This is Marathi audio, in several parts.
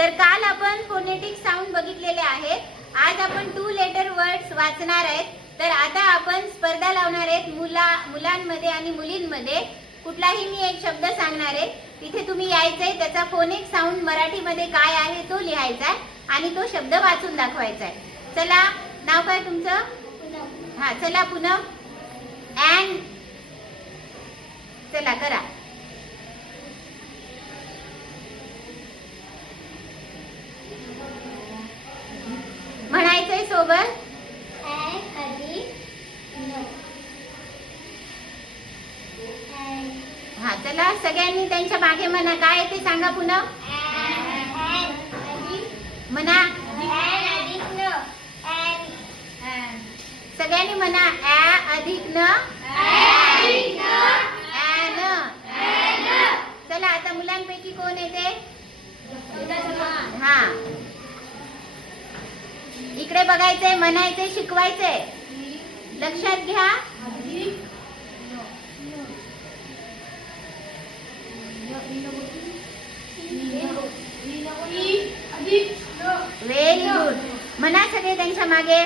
तर काल आपण फोनेटिक साऊंड बघितलेले आहेत. आज आपण 2 लेटर वर्ड्स वाचणार आहेत. तर आता आपण स्पर्धा लावणार आहेत मुलांमध्ये आणि मुलींमध्ये. कुठलाही मी एक शब्द सांगणार आहे, तिथे तुम्ही यायचंय, त्याचा फोनिक साऊंड मराठीमध्ये काय आहे तो लिहायचा आहे आणि तो शब्द वाचून दाखवायचा आहे. चला, नाव काय तुमचं? हा, चला पूनम. अँड चला करा. म्हणायचंय सोबत. हा, चला सगळ्यांनी त्यांच्या मागे म्हणा. काय ते सांगा पुन्हा. म्हणा सगळ्यांनी म्हणा. ॲ अधिक न. चला आता मुलांपैकी कोण येते? हा, इकडे बघायचंय, म्हणायचंय, शिकवायचंय. लक्षात घ्या. Very good. म्हणा सगळे त्यांच्या मागे.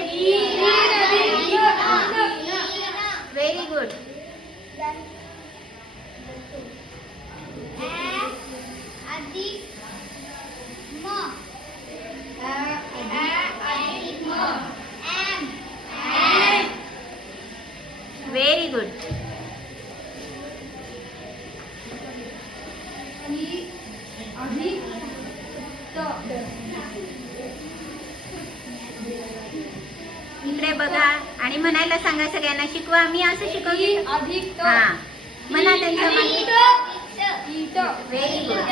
Very good. Very good. इकडे बघा आणि म्हणायला सांगा सगळ्यांना. शिकवा. मी असं शिकवते. हा, म्हणा त्यांच्या मागे. Very good.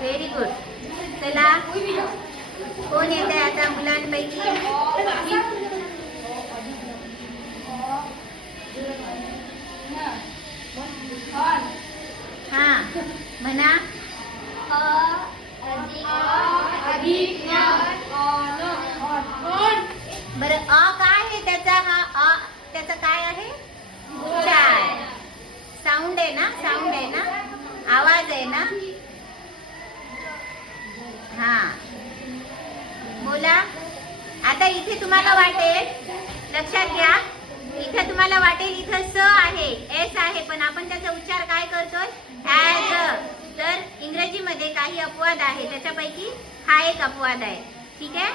Very good. चला, कोण येते आता मुलांपैकी? हा, म्हणा. बरं, अ काय आहे त्याचा? हा अ त्याचा काय आहे? उच्चार. साऊंड आहे ना? साऊंड आहे ना? आवाज आहे ना? हा, बोला. आता इथे तुम्हाला वाटेल, लक्षात घ्या, इथे तुम्हाला वाटेल इथं स आहे, एस आहे, पण आपण त्याचा उच्चार काय करतोय? ॲज. तर इंग्रजीमध्ये काही अपवाद आहे, त्याच्यापैकी हा एक अपवाद आहे. ठीक आहे.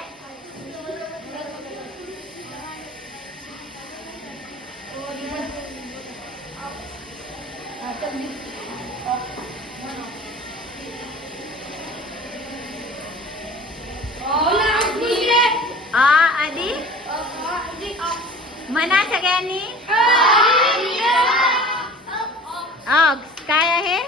आ अधिक. म्हणा सगळ्यांनी. ऑक्स काय आहे?